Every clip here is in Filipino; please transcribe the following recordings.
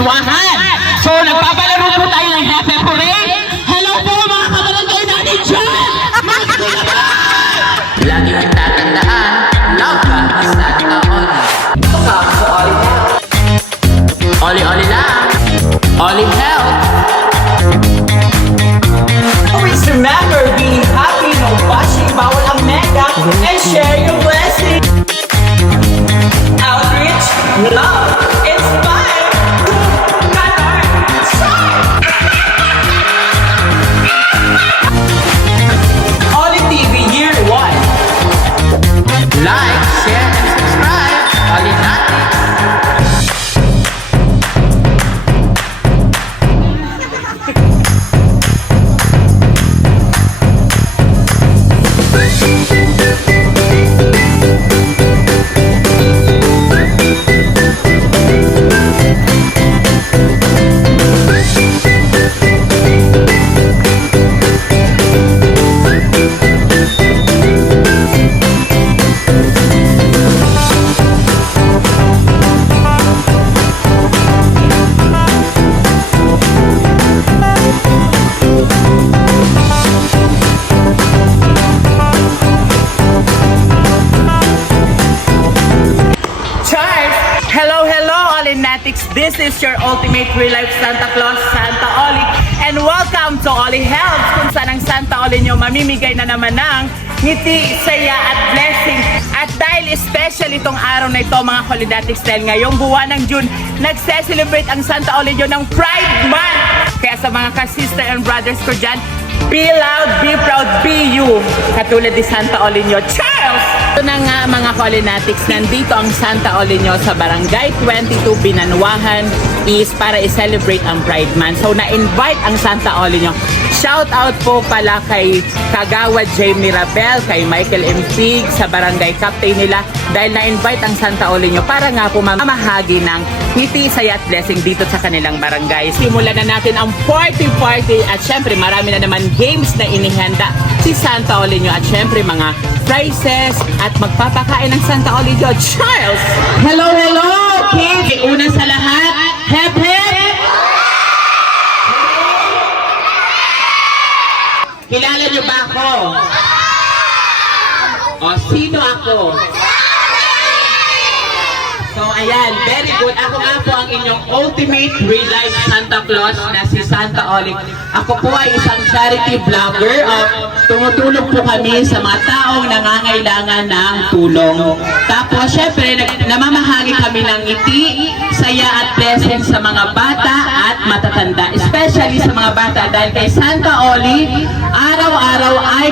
Binanwahan. So, nagpapalaro po tayo ng Happy Parade. Hello po mga kabarangay natin dyan! Lagi mong tatandaan, love ka ni Santa Oli. Ito ka sa Oli Health. Oli lang. Oli Health. Always remember, being happy, no bashing, bawal ang mega, and share your blessing. Outreach, love, inspire, Ganon, shine. Oli TV Year 1. Like, share, and subscribe. Oli natin. Hello, Olinatics. This is your ultimate real-life Santa Claus, Santa Oli. And welcome to Oli Health, kung saan ang Santa Oli nyo mamimigay na naman ng ngiti, saya at blessing. At dahil special itong araw na ito, mga Olinatics, dahil ngayong buwan ng June, nagse-celebrate ang Santa Oli nyo ng Pride Month. Kaya sa mga ka-sister and brothers ko dyan, be loud, be proud, be you. Katulad ni Santa Oli nyo, Charles! Ito na nga mga Olinatics, nandito ang Santa Oli nyo sa Barangay 22 Binanwahan is para i-celebrate ang Pride Month. So na-invite ang Santa Oli nyo. Shout out po pala kay Kagawad J. Mirabel, kay Michael M. Pig, sa barangay captain nila dahil na-invite ang Santa Oli nyo para nga po mamahagi ng ngiti, saya at blessing dito sa kanilang barangay. Simulan na natin ang party at syempre marami na naman games na inihanda si Santa Oli nyo at syempre mga prizes at magpapakain ng Santa Oli nyo. Charles! Hello, kids! Una sa lahat, hep hep! Kilala niyo ba ako? O, sino ako? So, ayan, very good. Ako nga po ang inyong ultimate real-life Santa Claus na si Santa Oli. Ako po ay isang charity vlogger. Tumutulong po kami sa mga taong nangangailangan ng tulong. Tapos, syempre, namamahagi kami ng ngiti, saya at blessing sa mga bata at matatanda. Especially sa mga bata dahil kay Santa Oli, araw-araw ay...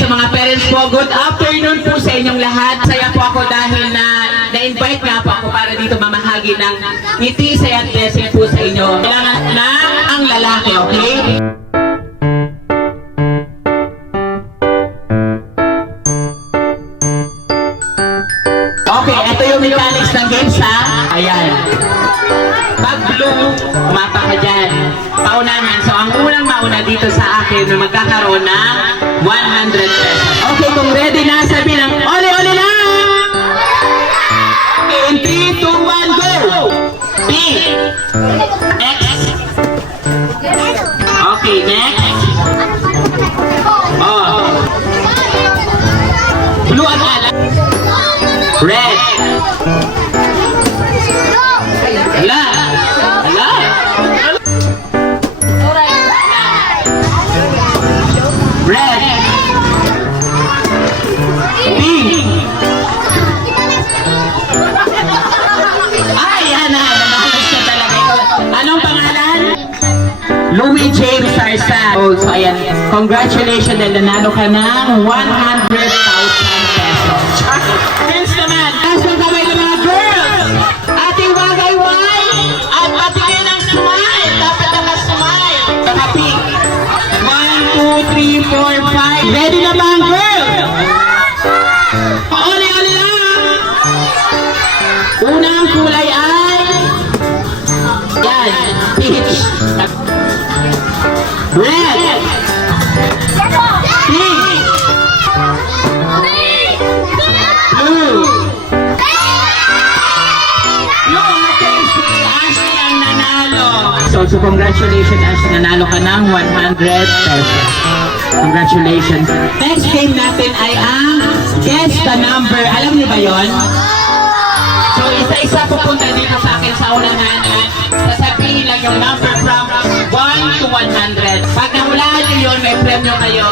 Sa mga parents po, good afternoon po sa inyong lahat. Saya po ako dahil na-invite nga po ako para dito mamahagi ng ngiti, saya at blessing po sa inyo. Kailangan lang ang lalaki, okay? Okay, ito yung mechanics ng games ha. Ayan. Pag blue, umapa ka dyan. Paunahan. So, ang unang mauna dito sa akin na magkakaroon ng 100 pesos. Okay, kung ready na, sabi ng Oli lang! Okay, in 3, 2, 1, go! B. X. Okay, next. Oh. Blue ang ala. Red. Ala. Ala. Red. Pink. Ay, yan na. Namahalas siya talaga. Anong pangalan? Louis James Sarsa. Oh, so ayan. Congratulations dahil nanalo ka ng 100,000 pesos. Friends naman, taas ng kamay ng mga girls. Ating wagay-way at patingin ng smile. Dapat naka-smile. Naka-pink. 1, 2, 3, 4, 5. Ready na ba ang girls? Oli lang! Unang kulay ay... Yan. Peach. Red. Pink. Blue. Blue, ate. pesos. So congratulations Ash, nanalo ka ng 100 pesos. Congratulations. Next game natin ay ang Guess the Number. Alam niyo ba yon? So isa-isa pupunta dito sa akin sa unahan at sasabihin lang yung number from 1 to 100. Pag nahulaan niyo yun, may premyo kayo.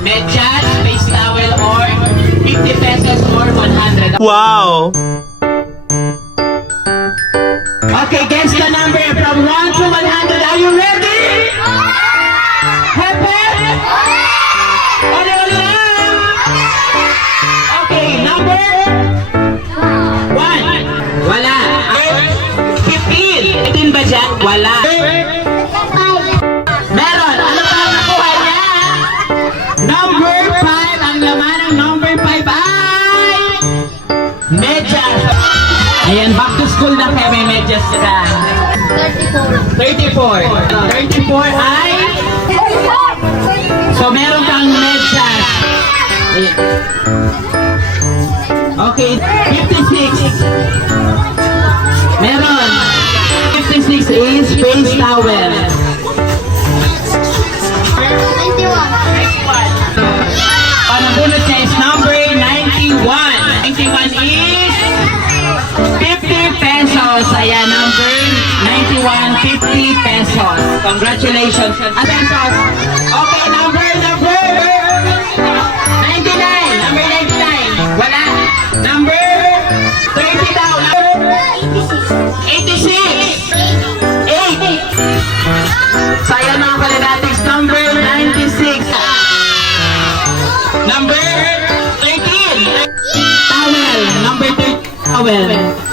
Medyas, face towel, or 50 pesos or 100. Wow! Okay, guess the number from 1 to 100. Are you ready? Happy? Ole, ole lang! Okay, number 1. Wala. 15. 15 ba dyan? Wala. Meron. Ano pa ang nakuha niya? Number 5. Ang laman ng number 5 ay medyas. Ayan, back to school na kaya may medyas ka. 34. 34 ay... So meron kang medyas. Ayan. Okay, 56. Meron. 56 is face towel. 91. Ang nabunod niya is number 91. 91 is 50 pesos. Ayan, number 91, 50 pesos. Congratulations. At pesos. Okay, number 99. Number 99. Wala. Number 30 daw. Number 86. 8. So, ayan mga kalinatics. Number 96. Number 13. Towel. Number 13. Towel. Number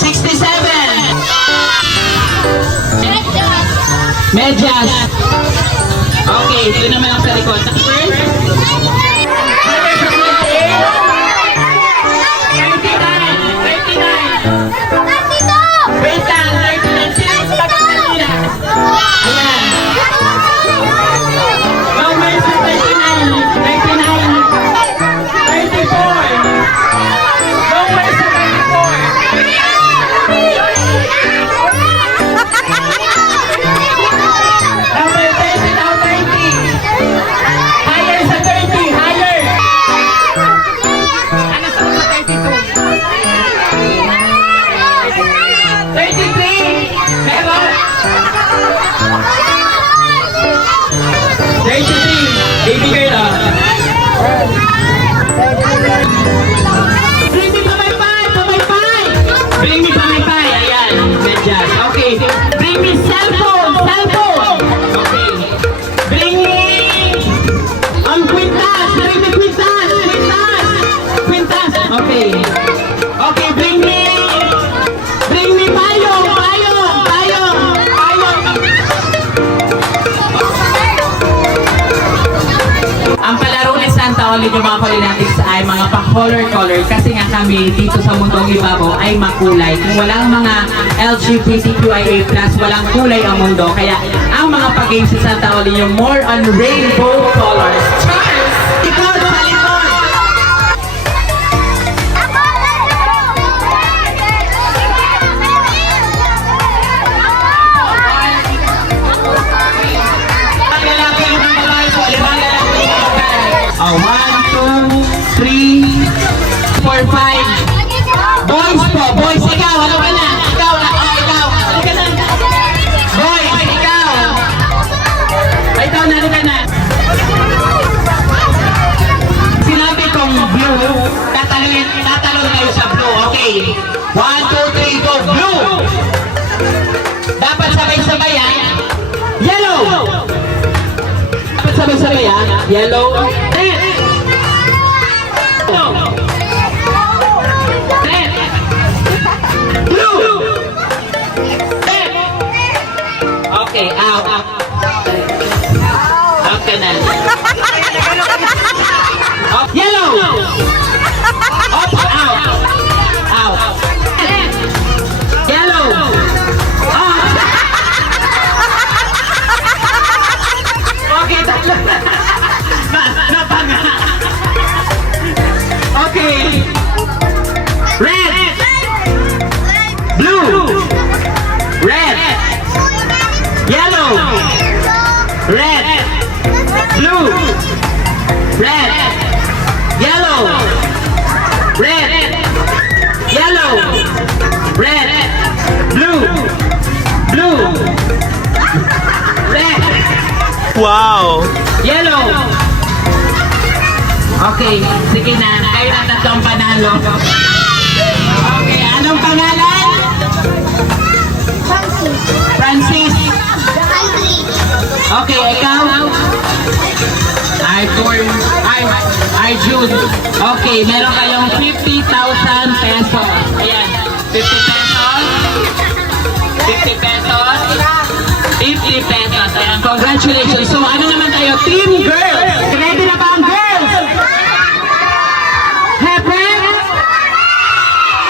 67. Medyas. Okay, ito naman ang sa likod. Number 39. Wait lang, 39. Sino ang sagot kanina? Ayan. Number 39. 34. Number 34. Number 30 daw, 30. Higher sa 30, higher. Ano sa 32? 33. Meron. 33. Baby girl ah. Bring me pamaypay, pamaypay. Bring me pamaypay. Ayan, medyas. Okay. Bring me cellphone, cellphone. Okay. Bring me quintas. Bring me quintas, quintas. Quintas. Okay. Okay, bring me payong, payong, payong, payong. Ang palaro ni Santa Oli yung mga kalinatics ay mga pa-color-color kasi nga kami dito sa mundong ibabaw ay makulay. Kung walang mga LGBTQIA+, walang kulay ang mundo. Kaya ang mga pag-game si Santa Oli yung more on rainbow colors. Charles! Ikaw sa likod! Ang lalaki yung mga babae po, limang lalaki yung mga babae. 1, 2, 3, 4, 5. Boys po, boys, ikaw, ano ka na? Ikaw na, oh, ikaw. Ano ka na? Boys, ikaw. Ay, ikaw na, ano ka na? Sinabi kong blue, tatalon kayo sa blue, okay? 1, 2, 3, go, blue! Dapat sabay-sabay, ha? Yellow! Dapat sabay-sabay, ha? Yellow, red! Red! Blue! Red! Okay, out. Out ka na. Yellow! Up, out. Out. Yellow! Up! Okay, tatlo. Napanga. Blue. Red. Wow! Yellow. Okay, sige na. Kayo na tatlong panalo. Okay, anong pangalan? Francis. Okay, ikaw? Arjun. Okay, meron kayong 50,000 pesos. Ayan, 50 pesos. 50 pesos. 50 pesos. Ayan, congratulations. So, ano naman tayo? Team Girls. Ready na ba ang girls? Happy?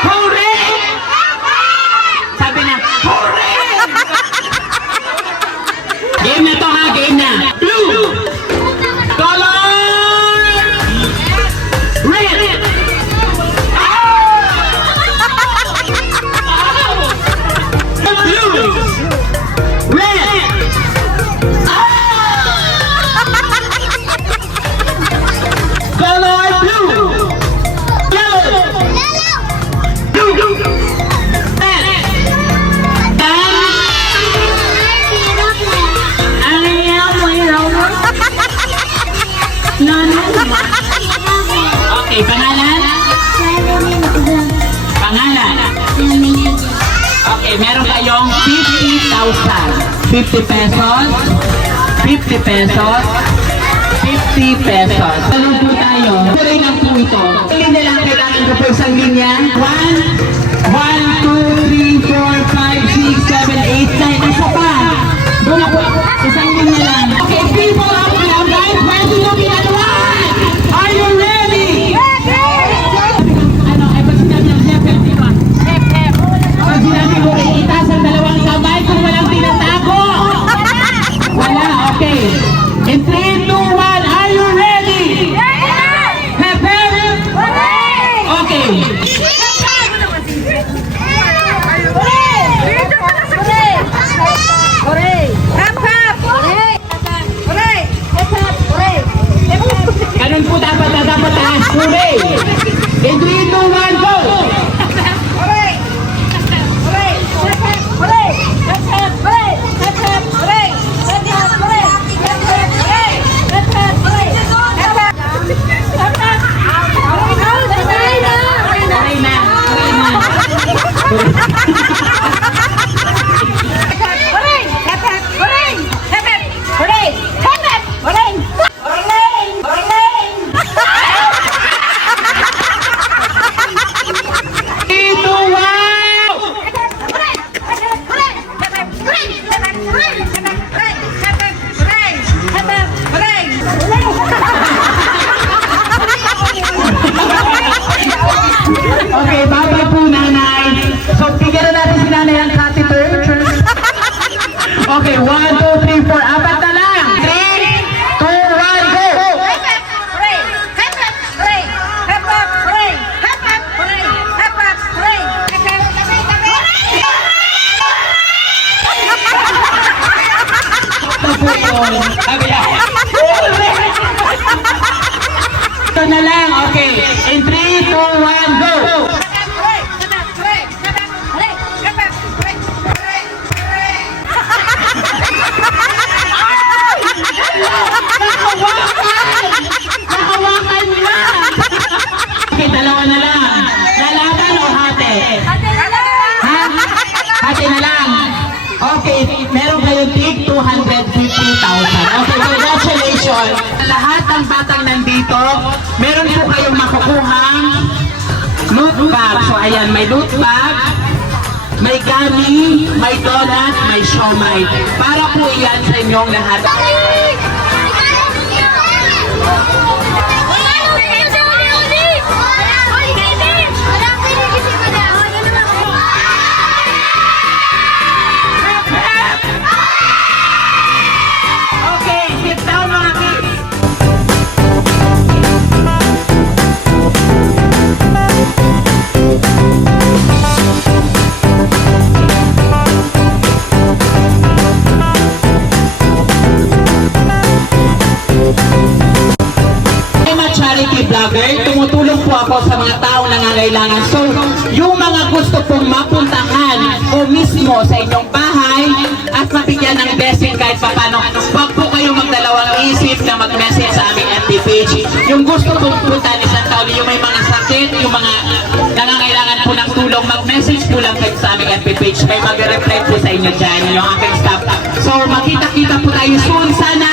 Hooray! Sabi na, hooray! Game na to ha, game na. Blue! Color! Red! Blue! Red! Color blue! Yellow! Blue! Red! Okay, pangalan? Pangalan? Okay, meron kayong 50,000. 50 pesos. 50 pesos. 50 pesos. Talong po tayo. Tuloy lang po ito. Linya lang kailangan ko po isang linya. 1, 2, 3, 4, 5, 6, 7, 8, 9. Asa pa? Doon na po. Isang linya lang. Okay, people up now, guys. Where do you get one? Are you ready? Ano, ay pag sinabi ng hep, di ba? Hep, hep. Pag sinabi mo, itaas ang dalawang kamay kung walang tinatago. Wala, okay. In 3, 2, 1, are you ready? Hep, hep. Okay. Ganun po dapat na dapat taas. Hooray! In 3, 2, 1, go! Hooray na! Hooray na! Ito, wow! Okay, babay po nanay. So, bigyan na natin si nanay ang catheter. Okay, 1, 2, 3, 4, apat na lang. 3, 2, 1, go! Ito na lang, okay. In 3, 2, 1, go! Nakawakan na! Okay, dalawa na lang. Lalaban o hati? Ha? Hati na lang. Okay, meron kayong tig 250,000. Okay, congratulations. Lahat ng batang nandito, meron po kayong makukuhang loot bag. So ayan, may loot bag, may gummy, may donut, may siomai. Para po iyan sa inyong lahat. Okay, sit down mga kids. I'm a charity vlogger. Tumutulong po ako sa mga tao nangangailangan. So, yung mga gusto pong mapuntahan o mismo sa inyong bahay, at mabigyan ng blessing kahit papano. Huwag po kayong magdalawang isip na mag-message sa aming FB page. Yung gusto kong punta ni Santa Oli, yung may mga sakit, yung mga nangangailangan po ng tulong, mag-message po lang kayo sa aming FB page. May mag-reply po sa inyo dyan, yung aking staff. So makita-kita po tayo soon. Sana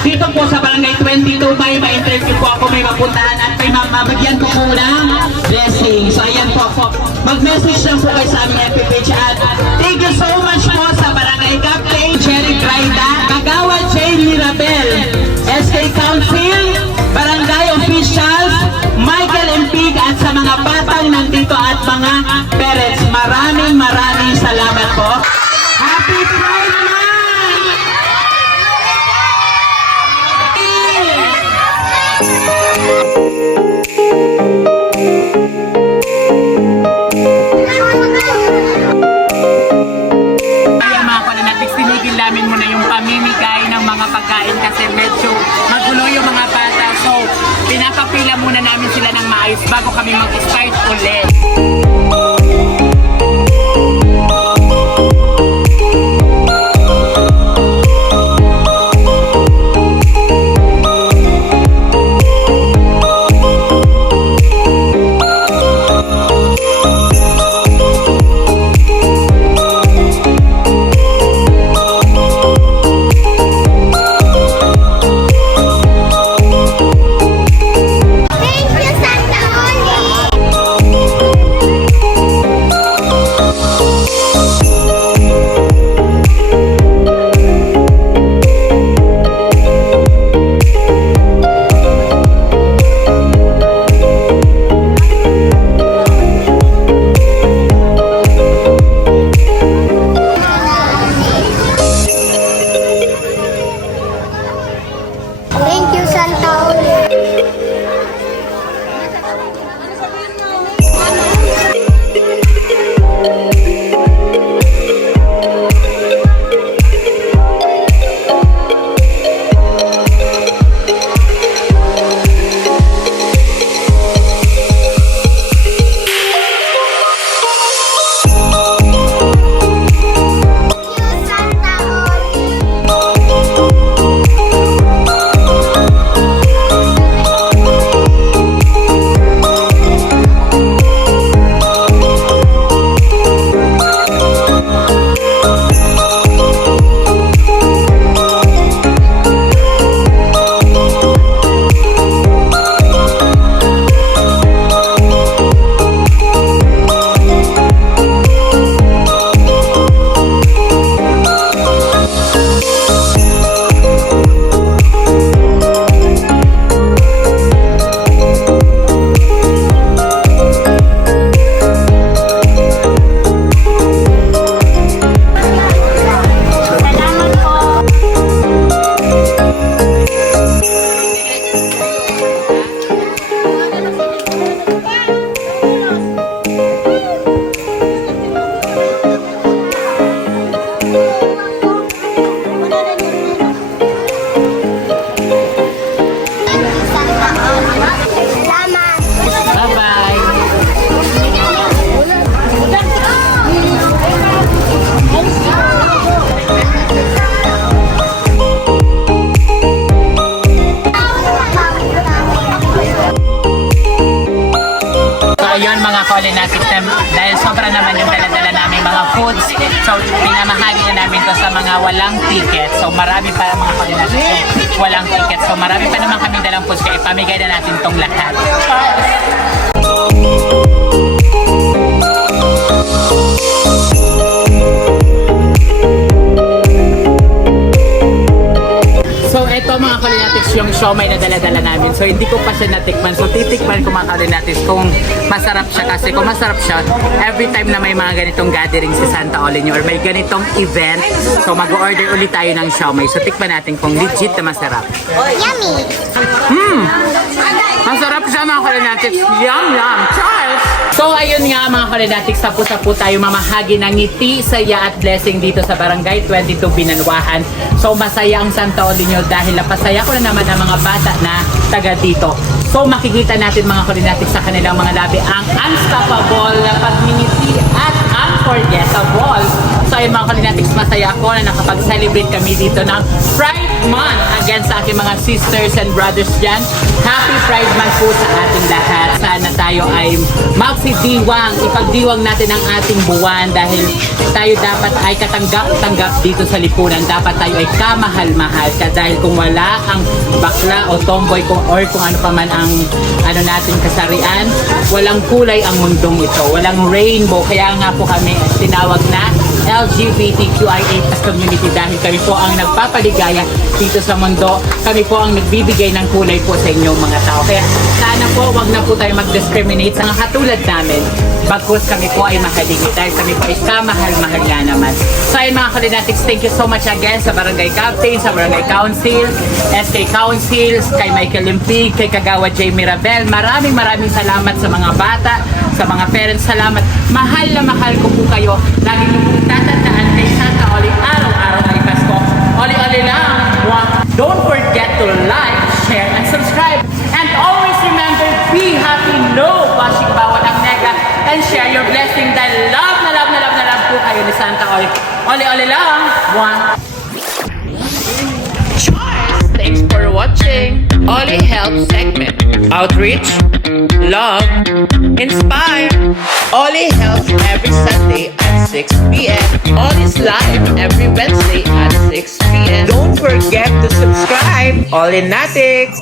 dito po sa Barangay 22 may ma-interview po ako, may mapuntahan at may mabigyan po po ng blessing. So ayan po, mag-message lang po kayo sa aming FB page. At thank you so much po sa Barangay Captain Jerry Graida, Kagawa J. Mirabel, SK Council, Barangay Officials, Michael Empig at sa mga batang nandito at mga parents. Maraming salamat po. Happy Pride Month! Kaya mga Kalinatics, tinigil namin muna yung pamimigay ng mga pagkain kasi medyo magulo yung mga bata. So, pinapapila muna namin sila ng maayos bago kami mag-start ulit. Thank you, Santa Oli. Ayun mga Kalinatics, dahil sobra naman yung dala-dala namin mga foods, so pinamahagi na namin to sa mga walang ticket. So marami pa mga Kalinatics yung walang ticket. So marami pa naman kami dalang foods kaya ipamigay na natin tong lahat. So eto mga Kalinatics yung siomay na dala-dala namin. So hindi ko pa siya natikman. So titikman ko mga Kalinatics kung masarap siya. Kasi kung masarap siya, every time na may mga ganitong gathering si Santa Oli or may ganitong event, so mag-order ulit tayo ng siomay. So tikman natin kung legit na masarap. Yummy! Masarap siya mga Kalinatics. Yum, yum. Charles! So ayun nga mga Kalinatics, tapos na po tayo mamahagi ng ngiti, saya at blessing dito sa Barangay 22 Binanwahan. So masaya ang Santa Oli nyo dahil napasaya ko na naman ang mga bata na taga dito. So makikita natin mga Kalinatics sa kanilang mga labi ang unstoppable na pagmingiti at unforgettable. So ayun mga Kalinatics, masaya ako na nakapag-celebrate kami dito ng Pride Month again sa aking mga sisters and brothers dyan. Happy Pride Month po sa ating lahat. Sana tayo ay magsidiwang, ipagdiwang natin ang ating buwan dahil tayo dapat ay katanggap-tanggap dito sa lipunan. Dapat tayo ay kamahal-mahal ka dahil kung wala ang bakla o tomboy or kung ano pa man ang ano natin kasarian, walang kulay ang mundong ito, walang rainbow. Kaya nga po kami tinawag na LGBTQIA+ community dahil kami po ang nagpapaligaya dito sa mundo. Kami po ang nagbibigay ng kulay po sa inyong mga tao. Kaya sana po wag na po tayo mag-discriminate sa mga katulad namin. Bagkus kami po ay mahalin dahil kami po ay kamahal-mahal nga naman. So ayun mga Kalinatics, thank you so much again sa Barangay Captain, sa Barangay Council, SK Councils, kay Michael Limpig, kay Kagawa J. Mirabel. Maraming salamat sa mga bata, sa mga parents. Salamat. Mahal na mahal ko po kayo. Lagi niyo po tatandaan kay Santa Oli araw-araw ay Pasko. Oli-oli lang. Don't forget to like, share, and subscribe. And always remember, be happy, no bashing bawat ang nega, and share your blessing dahil love na love na love na love po kayo ni Santa Oli. Oli-oli lang. Thanks for watching Oli Help segment. Outreach, love, inspire. Oli Helps every Sunday at 6 p.m. Oli's live every Wednesday at 6 p.m. Don't forget to subscribe. Olinatics.